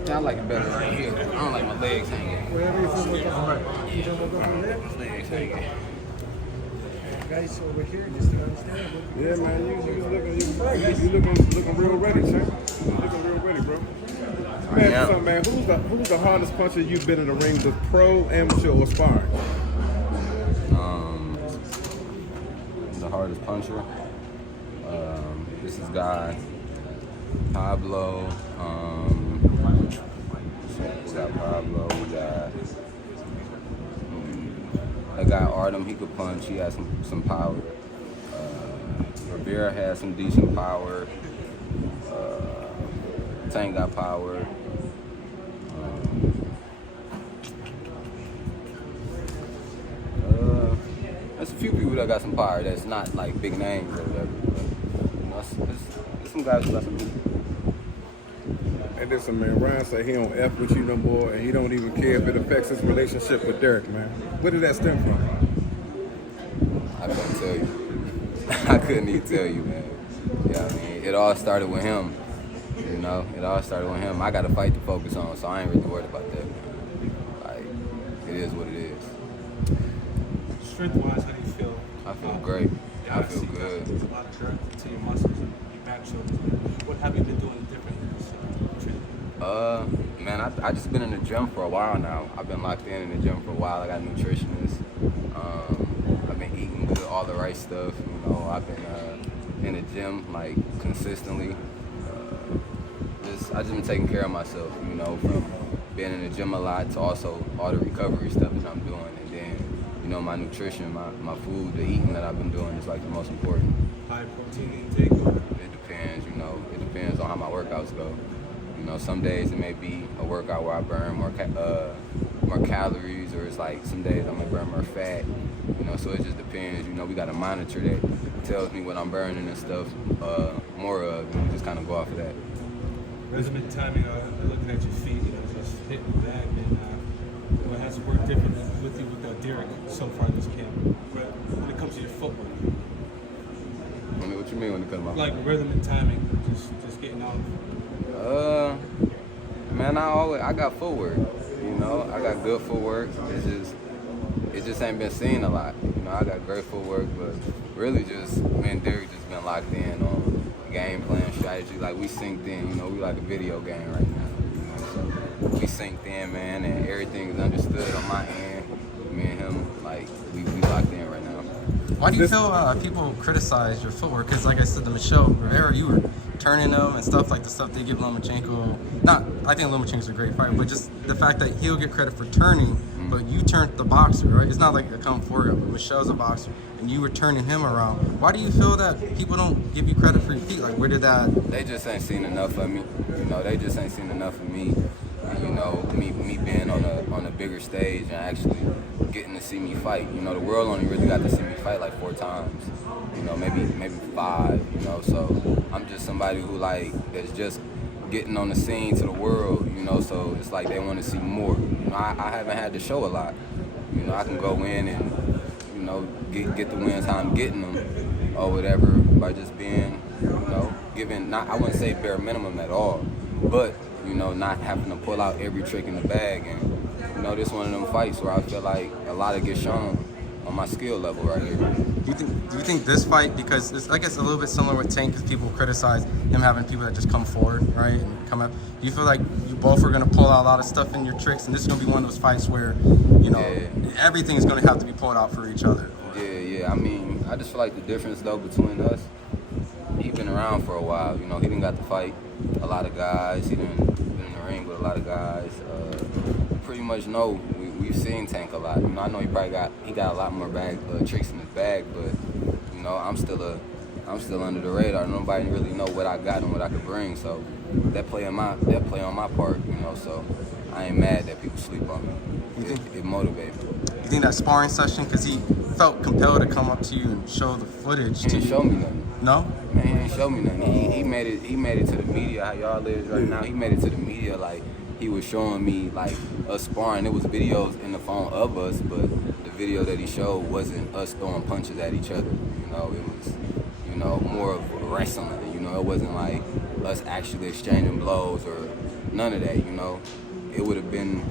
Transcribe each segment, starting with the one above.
think I like it better right here. I don't like my legs hanging. Wherever you feel more comfortable. You feel more comfortable there? Legs hanging. Guys over here, just to understand. Yeah, man, you looking real ready, champ. You looking real ready, bro. Man, so, man, who's the hardest puncher you've been in the ring with, pro, amateur, or sparring? The hardest puncher. This is guy Pablo. We got Pablo. We got that guy Artem. He could punch. He has some power. Rivera has some decent power. Tank got power. There's a few people that got some power that's not like big names or whatever. But, you know, there's some guys who got some heat. And then some man, Ryan say he don't F with you no more, and he don't even care if it affects his relationship with Derek, man. Where did that stem from? I couldn't tell you. I couldn't even tell you, man. Yeah, I mean, it all started with him. You know, it all started with him. I got a fight to focus on, so I ain't really worried about that, man. Like, it is what it is. Strength-wise, how do you feel? I feel great. Yeah, I feel good. There's a lot of girth to your muscles and your back shoulders. What have you been doing differently this treatment? Man, I just been in the gym for a while now. I've been locked in the gym for a while. I got a nutritionist. I've been eating good, all the right stuff. You know, I've been in the gym like consistently. I just been taking care of myself. You know, from being in the gym a lot to also all the recovery stuff that I'm doing, and then you know my nutrition, my food, the eating that I've been doing is like the most important. High protein intake? It depends. You know, it depends on how my workouts go. You know, some days it may be a workout where I burn more calories, or it's like some days I might burn more fat. You know, so it just depends. You know, we got a monitor that tells me what I'm burning and stuff more of, and we just kind of go off of that. Resonant timing, looking at your feet, you know, just hitting the bag, and what has worked different with you with Derek so far in this camp? When it comes to your footwork. What you mean when it comes to my like rhythm and timing, just getting off? Man, I got footwork. You know, I got good footwork. It just ain't been seen a lot. You know, I got great footwork, but really just me and Derek just been locked in on game plan, strategy. Like we synced in. You know, we like a video game right now. You know, so we synced in, man, and everything is understood on my end. Me and him, like we locked in right now. Why do you feel people criticize your footwork? Because like I said to Michelle Rivera, you were turning them and stuff like the stuff they give Lomachenko. I think Lomachenko's a great fighter, but just the fact that he'll get credit for turning, but you turned the boxer, right? It's not like a come forward, but Michelle's a boxer, and you were turning him around. Why do you feel that people don't give you credit for your feet? Like, where did that? They just ain't seen enough of me. You know, they just ain't seen enough of me. You know, me being on a bigger stage and actually getting to see me fight. You know, the world only really got to see me fight like 4 times. You know, maybe 5. You know, so I'm just somebody who like that's just getting on the scene to the world. You know, so it's like they want to see more. You know, I haven't had to show a lot. You know, I can go in and you know get the wins how I'm getting them or whatever by just being giving I wouldn't say bare minimum at all, but you know, not having to pull out every trick in the bag. And, you know, this one of them fights where I feel like a lot of gets shown on my skill level right here. Do you think this fight, because it's, I guess, a little bit similar with Tank, because people criticize him having people that just come forward, right, and come up. Do you feel like you both are going to pull out a lot of stuff in your tricks, and this is going to be one of those fights where, you know, everything is going to have to be pulled out for each other? Yeah. I mean, I just feel like the difference, though, between us, he's been around for a while. You know, he didn't got to fight a lot of guys. He didn't been in the ring with a lot of guys. Pretty much know we've seen Tank a lot. You know, I know he got a lot more tricks in his bag, but you know, I'm still under the radar. Nobody really know what I got and what I could bring. So that play on my part. You know, so I ain't mad that people sleep on me. It motivates me. You think that sparring session, because he felt compelled to come up to you and show the footage? He didn't show me nothing. No? Man, he didn't show me nothing. He made it to the media how y'all live right now. He made it to the media like he was showing me like us sparring. There was videos in the phone of us, but the video that he showed wasn't us throwing punches at each other. You know, it was, you know, more of wrestling. You know, it wasn't like us actually exchanging blows or none of that, you know. It would have been,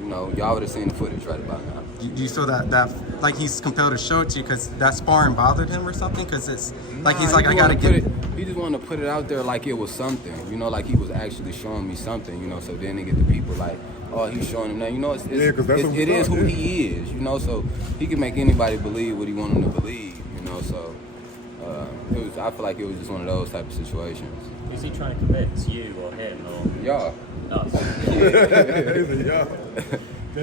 you know, y'all would have seen the footage right about now. Do you feel that like he's compelled to show it to you because that sparring bothered him or something? Because it's like he's like, I gotta get it. He just wanted to put it out there like it was something, you know, like he was actually showing me something, you know. So then they get the people like, oh, he's showing him that, you know. It is who he is, you know. So he can make anybody believe what he want them to believe, you know. So I feel like it was just one of those type of situations. Is he trying to convince you or him or Y'all. us? Does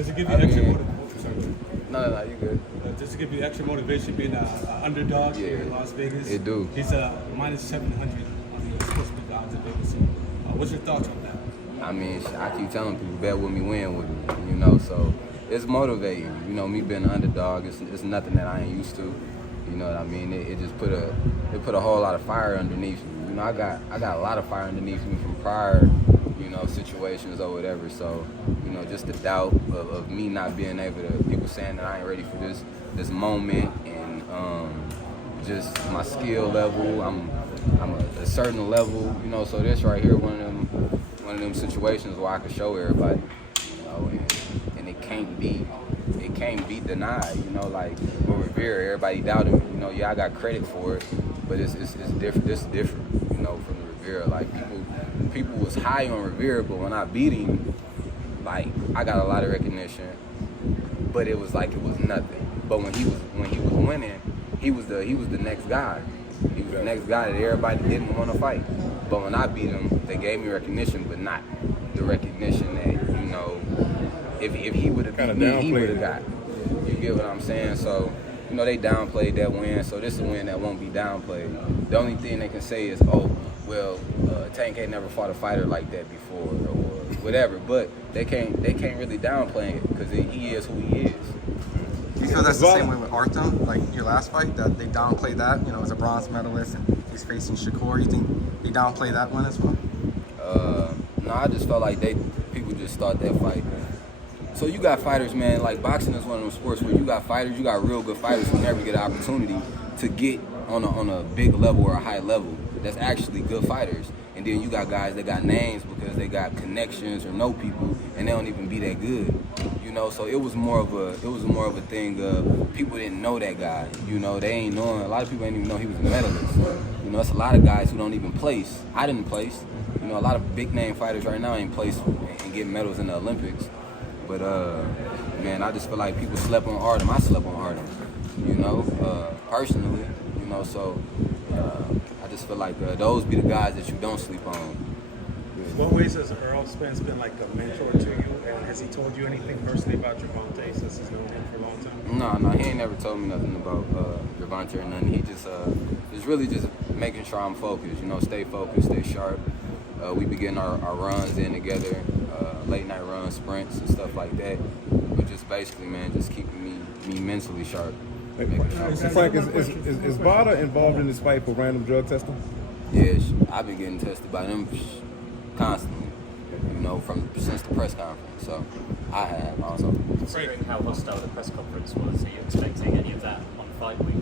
it give you extra motivation? No, you good. Does it give you extra motivation being an underdog here in Las Vegas? It do. He's minus 700 on the sportsbook odds of Vegas. What's your thoughts on that? I mean, I keep telling people, bet with me, win with me, you know. So it's motivating, you know. Me being an underdog, it's nothing that I ain't used to. You know what I mean? It just put a whole lot of fire underneath me. You know, I got a lot of fire underneath me from prior, you know, situations or whatever. So, you know, just the doubt of me not being able to, people saying that I ain't ready for this moment, and just my skill level. I'm a certain level, you know. So this right here, one of them situations where I can show everybody, you know, and it can't be denied, you know. Like with Rivera, everybody doubted me, you know. Yeah, I got credit for it, but it's different. This is different, you know, from the Rivera. Like people was high on Rivera, but when I beat him, like I got a lot of recognition, but it was like it was nothing. But when he was winning, he was the next guy. He was the next guy that everybody didn't want to fight. But when I beat him, they gave me recognition, but not the recognition that, you know, if he would have beat me, he would have got. You get what I'm saying? So, you know, they downplayed that win, so this is a win that won't be downplayed. The only thing they can say is, oh, well, Tank ain't never fought a fighter like that before, or whatever. But they can't really downplay it because he is who he is. Do you feel that's the same way with Artem, like your last fight, that they downplay that, you know, as a bronze medalist and he's facing Shakur? You think they downplay that one as well? No, I just felt like people just thought that fight. So you got fighters, man, like boxing is one of those sports where you got fighters, you got real good fighters who never get an opportunity to get on a big level or a high level. That's actually good fighters. And then you got guys that got names because they got connections or know people, and they don't even be that good. You know, so it was more of a thing of people didn't know that guy. You know, they ain't knowing. A lot of people ain't even know he was a medalist. You know, it's a lot of guys who don't even place. I didn't place. You know, a lot of big name fighters right now ain't placed and get medals in the Olympics. But man, I just feel like people slept on Artem. I slept on Artem. You know, personally. You know, so I just feel like those be the guys that you don't sleep on. What ways has Earl Spence been like a mentor to you? And has he told you anything personally about Gervonta since he's known him for a long time? No, he ain't never told me nothing about Gervonta or nothing. He just is really just making sure I'm focused. You know, stay focused, stay sharp. We be getting our runs in together, late night runs, sprints, and stuff like that. But just basically, man, just keeping me mentally sharp. Frank, is Vada involved in this fight for random drug testing? Yeah, I've been getting tested by them constantly, you know, since the press conference. So I have also. Considering how hostile the press conference was, are you expecting any of that on fight week?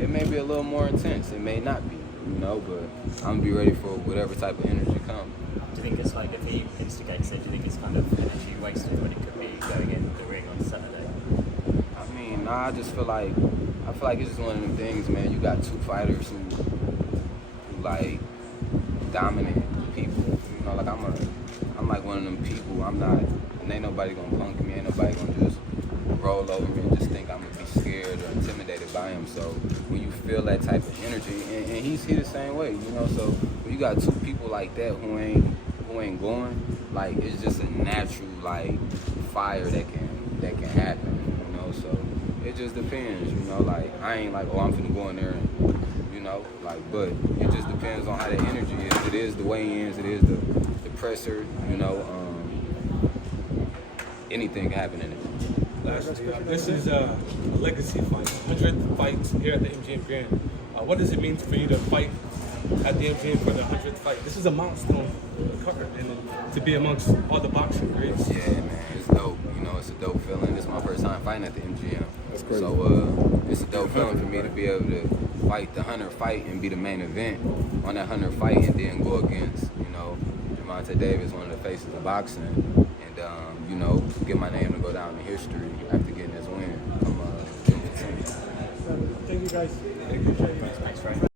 It may be a little more intense. It may not be, you know, but I'm gonna be ready for whatever type of energy comes. Do you think it's like, if he instigates it, do you think it's kind of energy wasted when it could be going in the ring on Saturday? I mean, nah, I feel like it's just one of them things, man. You got two fighters who like dominant people. You know, like I'm like one of them people. I'm not, and ain't nobody gonna punk me. Ain't nobody gonna just roll over me and just think I'm gonna be scared or intimidated by him. So when you feel that type of energy, and he's the same way, you know. So when you got two people like that who ain't going, like it's just a natural like fire that can happen, you know. So it just depends, you know. Like I ain't like, oh, I'm finna go in there and, you know, like, but it just depends on how that energy is. It is the weigh-ins, it is the presser, you know. Anything can happen in it. Lastly, this is a legacy fight, 100th fight here at the MGM Grand. What does it mean for you to fight at the MGM for the 100th fight? This is a milestone cover, and to be amongst all the boxing greats. Yeah, man, it's dope. You know, it's a dope feeling. This is my first time fighting at the MGM. That's crazy. So it's a dope feeling for me to be able to fight the 100 fight and be the main event on that 100 fight, and then go against, you know, Gervonta Davis, one of the faces of boxing, and you know, get my name to go down in history after getting this win. I'm Thank you guys. Thank you. Thanks, right?